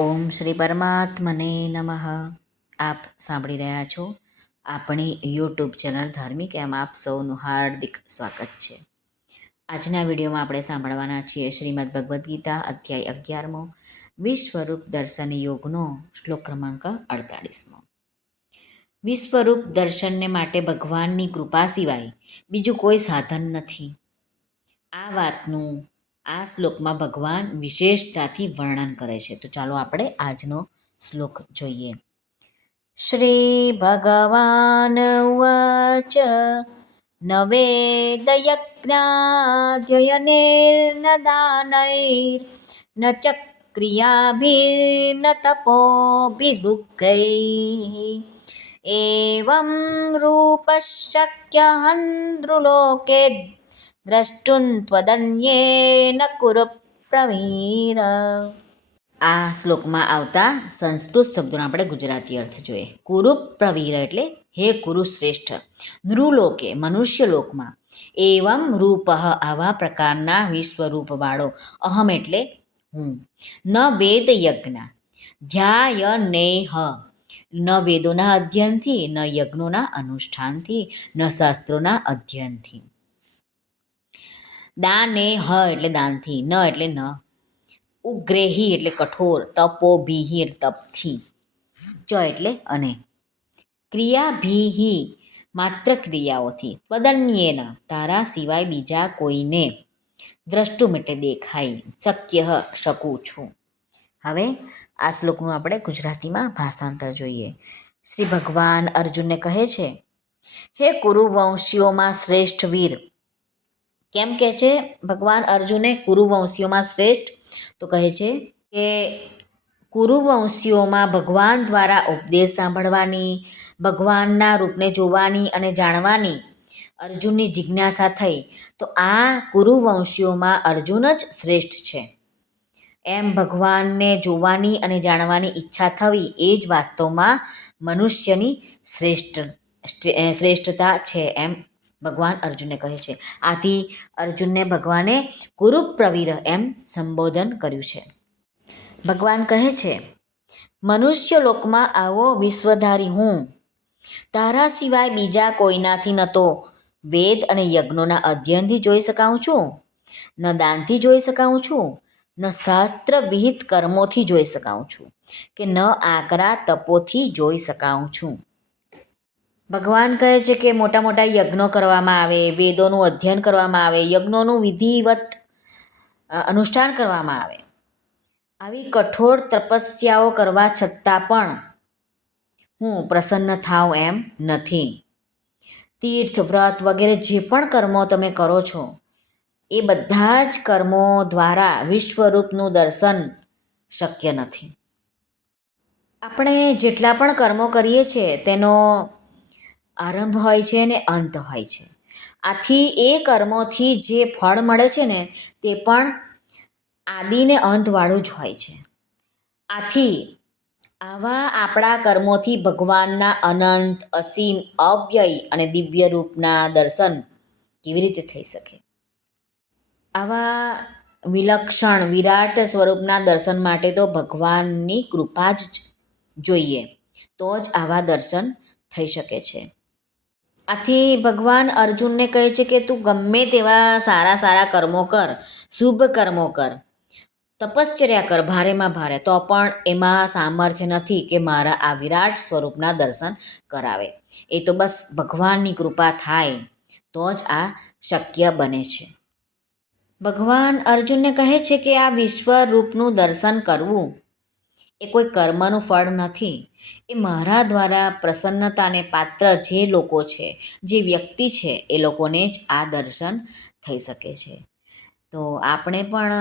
ઓમ શ્રી પરમાત્મને નમઃ. આપ સાંભળી રહ્યા છો આપણી યુટ્યુબ ચેનલ ધાર્મિક એમ આપ સૌનું હાર્દિક સ્વાગત છે. આજના વિડીયોમાં આપણે સાંભળવાના છીએ શ્રીમદ ભગવદ્ ગીતા અધ્યાય અગિયારમો, વિશ્વરૂપ દર્શન યોગનો શ્લોક ક્રમાંક અડતાળીસમો. વિશ્વરૂપ દર્શનને માટે ભગવાનની કૃપા સિવાય બીજું કોઈ સાધન નથી. આ વાતનું આ શ્લોકમાં ભગવાન વિશેષતાથી વર્ણન કરે છે. તો ચાલો આપણે આજનો શ્લોક જોઈએ. શ્રી ભગવાન ઉવાચ ન વેદયજ્ઞાધ્યયનેર્ન દાનૈર ન ચ ક્રિયાભિર્ન તપોભિરુગ્રૈः રૂપ શક્ય નૃલોકે દ્રષ્ટું ત્વદન્યેન કુરુ પ્રવીર આ શ્લોકમાં આવતા સંસ્કૃત શબ્દોનો આપણે ગુજરાતી અર્થ જોઈએ. કુરુ પ્રવીર એટલે હે કુરુ શ્રેષ્ઠ. નૃલોકે મનુષ્ય લોકમાં એવમ રૂપ આવા પ્રકારના વિશ્વરૂપવાળો. અહમ એટલે હું. ન વેદ યજ્ઞ ધ્યાય નેહ ન વેદોના અધ્યયનથી, ન યજ્ઞોના અનુષ્ઠાનથી, ન શાસ્ત્રોના અધ્યયનથી. દાને હ એટલે દાનથી, ન એટલે ન. ઉગ્રેહી એટલે કઠોર તપો ભીહી તપથી. ચ એટલે અને. ક્રિયાભીહી માત્ર ક્રિયાઓથી ત્વદન્યેન તારા સિવાય બીજા કોઈને. દ્રષ્ટુમ એટલે દેખાય, શક્ય, શકું છું. હવે આ શ્લોકનું આપણે ગુજરાતીમાં ભાષાંતર જોઈએ. શ્રી ભગવાન અર્જુનને કહે છે, હે કુરુવંશીઓમાં શ્રેષ્ઠ વીર કેમ કહે છે? ભગવાન અર્જુને કુરુવંશીઓમાં શ્રેષ્ઠ, તો કહે છે કે કુરુવંશીઓમાં ભગવાન દ્વારા ઉપદેશ સાંભળવાની, ભગવાનના રૂપને જોવાની અને જાણવાની અર્જુનની જિજ્ઞાસા થઈ, તો આ કુરુવંશીઓમાં અર્જુન જ શ્રેષ્ઠ છે. એમ ભગવાનને જોવાની અને જાણવાની ઈચ્છા થવી એ જ વાસ્તવમાં મનુષ્યની શ્રેષ્ઠ શ્રેષ્ઠતા છે એમ ભગવાન અર્જુનને કહે છે. આથી અર્જુનને ભગવાને ગુરુ પ્રવીર એમ સંબોધન કર્યું છે. ભગવાન કહે છે, મનુષ્ય લોકમાં આવો વિશ્વધારી હું. તારા સિવાય બીજા કોઈનાથી ન તો વેદ અને યજ્ઞોના અધ્યયનથી જોઈ શકાઉં છું. ન દાનથી જોઈ શકાઉં છું. ન શાસ્ત્ર વિહિત કર્મોથી જોઈ શકાઉં છું. કે ન આકરા તપોથી જોઈ શકાઉં છું. ભગવાન કહે છે કે મોટા મોટા યજ્ઞો કરવામાં આવે, વેદોનું અધ્યયન કરવામાં આવે, યજ્ઞોનું વિધિવત અનુષ્ઠાન કરવામાં આવે. આવી કઠોર તપસ્યાઓ કરવા છતાં પણ હું પ્રસન્ન થાવ એમ નથી. તીર્થ, વ્રત વગેરે જે પણ કર્મો તમે કરો છો, એ બધા જ કર્મો દ્વારા વિશ્વરૂપનું દર્શન શક્ય નથી. આપણે જેટલા પણ કર્મો કરીએ છીએ, તેનો આરંભ હોય છે ને અંત હોય છે. આથી એ કર્મોથી જે ફળ મળે છે ને, તે પણ આદિને અંતવાળું જ હોય છે. આથી આવા આપણા કર્મોથી ભગવાનના અનંત, અસીમ, અવ્યય અને દિવ્ય રૂપના દર્શન કેવી રીતે થઈ શકે? આવા વિલક્ષણ, વિરાટ સ્વરૂપના દર્શન માટે તો ભગવાનની કૃપા જ જોઈએ, તો જ આવા દર્શન થઈ શકે છે. આથી ભગવાન અર્જુનને કહે છે કે તું ગમે તેવા સારા સારા કર્મો કર, શુભ કર્મો કર, તપશ્ચર્યા કર ભારેમાં ભારે, તો પણ એમાં સામર્થ્ય નથી કે મારા આ વિરાટ સ્વરૂપના દર્શન કરાવે. એ તો બસ ભગવાનની કૃપા થાય, તો જ આ શક્ય બને છે. ભગવાન અર્જુનને કહે છે કે આ વિશ્વરૂપનું દર્શન કરવું એ કોઈ કર્મનું ફળ નથી. એ મારા દ્વારા પ્રસન્નતાને પાત્ર જે લોકો છે, જે વ્યક્તિ છે, એ લોકોને જ આ દર્શન થઈ શકે છે. તો આપણે પણ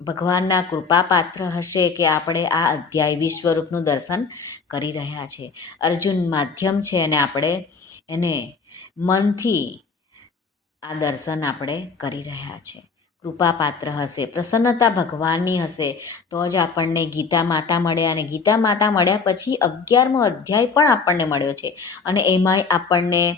ભગવાનના કૃપાપાત્ર હશે કે આપણે આ અધ્યાય વિશ્વરૂપનું દર્શન કરી રહ્યા છે. અર્જુન માધ્યમ છે અને આપણે એને મનથી આ દર્શન આપણે કરી રહ્યા છે. કૃપાપાત્ર હશે, પ્રસન્નતા ભગવાનની હશે. તો જ આપણને ગીતા માતા મળ્યા અને ગીતા માતા મળ્યા પછી અગિયારમો અધ્યાય પણ આપણને મળ્યો છે. અને એમાંય આપણને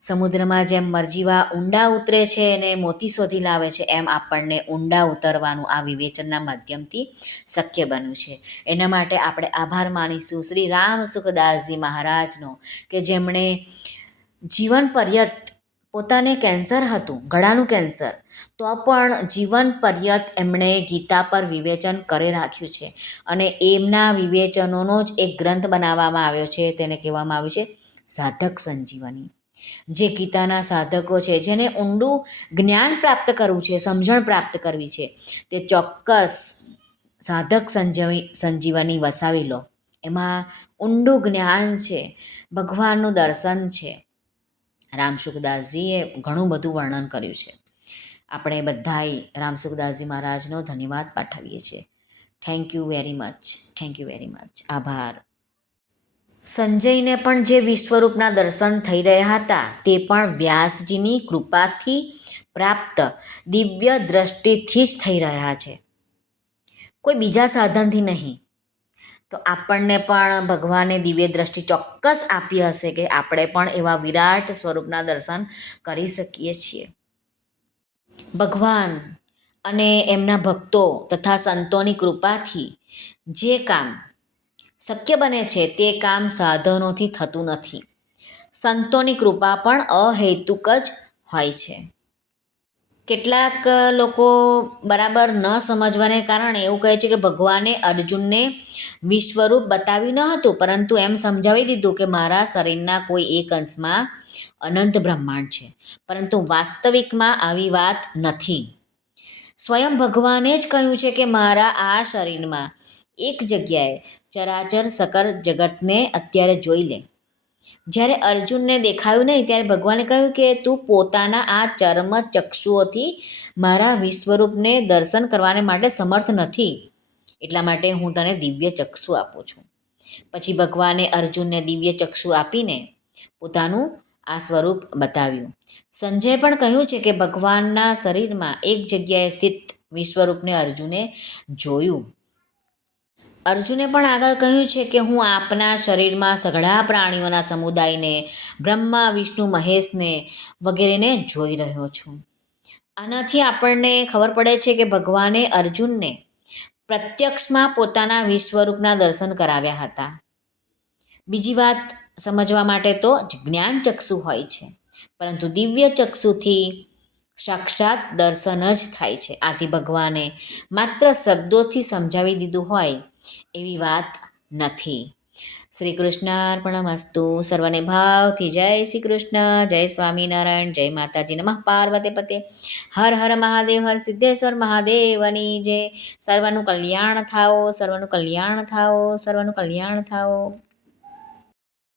સમુદ્રમાં જેમ મરજીવા ઊંડા ઉતરે છે અને મોતી શોધી લાવે છે, એમ આપણને ઊંડા ઉતરવાનું આ વિવેચનના માધ્યમથી શક્ય બન્યું છે. એના માટે આપણે આભાર માનીશું શ્રી રામ સુખદાસજી મહારાજનો કે જેમણે જીવન પર્યત પોતાને કેન્સર હતું, ગળાનું કેન્સર, તો પણ જીવન પર્યત એમણે ગીતા પર વિવેચન કરી રાખ્યું છે. અને એમના વિવેચનોનો જ એક ગ્રંથ બનાવવામાં આવ્યો છે, તેને કહેવામાં આવ્યું છે, સાધક સંજીવની. જે ગીતાના સાધકો છે, જેને ઊંડું જ્ઞાન પ્રાપ્ત કરવું છે, સમજણ પ્રાપ્ત કરવી છે, તે ચોક્કસ સાધક સંજીવી, સંજીવની વસાવી લો. એમાં ઊંડું જ્ઞાન છે, ભગવાનનું દર્શન છે. રામસુખદાસજીએ ઘણું બધું વર્ણન કર્યું છે. આપણે બધાય રામસુખદાસજી મહારાજનો ધન્યવાદ પાઠવીએ છીએ. Thank you very much thank you very much આભાર. સંજયને પણ જે વિશ્વરૂપના દર્શન થઈ રહ્યા હતા, તે પણ વ્યાસજીની કૃપાથી પ્રાપ્ત દિવ્ય દ્રષ્ટિથી જ થઈ રહ્યા છે. કોઈ બીજા સાધનથી નહીં. તો આપણને પણ ભગવાને દિવ્ય દ્રષ્ટિ ચોક્કસ આપી હશે કે આપણે પણ એવા વિરાટ સ્વરૂપના દર્શન કરી શકીએ છીએ. ભગવાન અને એમના ભક્તો તથા સંતોની કૃપાથી જે કામ શક્ય બને છે તે કામ સાધનોથી થતું નથી. સંતોની કૃપા પણ અહેતુક જ હોય છે. કેટલાક લોકો બરાબર ન સમજવાને કારણે એવું કહે છે કે ભગવાને અર્જુનને વિશ્વરૂપ બતાવ્યું ન હતું, પરંતુ એમ સમજાવી દીધું કે મારા શરીરના કોઈ એક અંશમાં અનંત બ્રહ્માંડ છે. પરંતુ વાસ્તવિકમાં આવી વાત નથી. સ્વયં ભગવાને જ કહ્યું છે કે મારા આ શરીરમાં એક જગ્યાએ ચરાચર સકર જગતને અત્યારે જોઈ લે. જ્યારે અર્જુનને દેખાયું નહીં, ત્યારે ભગવાને કહ્યું કે તું પોતાના આ ચર્મ ચક્ષુઓથી મારા વિશ્વરૂપને દર્શન કરવાને માટે સમર્થ નથી. એટલા માટે હું તને દિવ્ય ચક્ષુ આપું છું. પછી ભગવાને અર્જુનને દિવ્ય ચક્ષુ આપીને પોતાનું આ સ્વરૂપ બતાવ્યું. સંજય પણ કહ્યું છે કે ભગવાનના શરીરમાં એક જગ્યાએ સ્થિત વિશ્વરૂપને અર્જુને જોયું. અર્જુને પણ આગળ કહ્યું છે કે હું આપના શરીરમાં સઘળા પ્રાણીઓના સમુદાયને, બ્રહ્મા, વિષ્ણુ, મહેશને વગેરેને જોઈ રહ્યો છું. આનાથી આપણને ખબર પડે છે કે ભગવાને અર્જુનને પ્રત્યક્ષમાં પોતાના વિશ્વરૂપના દર્શન કરાવ્યા હતા. બીજી વાત સમજવા માટે તો જ્ઞાન ચક્ષુ હોય છે, પરંતુ દિવ્ય ચક્ષુથી સાક્ષાત દર્શન જ થાય છે. આથી ભગવાને માત્ર શબ્દોથી સમજાવી દીધું હોય એવી વાત નથી. શ્રી કૃષ્ણાર્પણમસ્તુ સર્વને ભાવથી જય શ્રી કૃષ્ણ. જય સ્વામિનારાયણ. જય માતાજી નમઃ. પાર્વતી પતે. હર હર મહાદેવ. હર સિદ્ધેશ્વર મહાદેવની જય. સર્વનું કલ્યાણ થાઓ. સર્વનું કલ્યાણ થાઓ. સર્વનું કલ્યાણ થાઓ.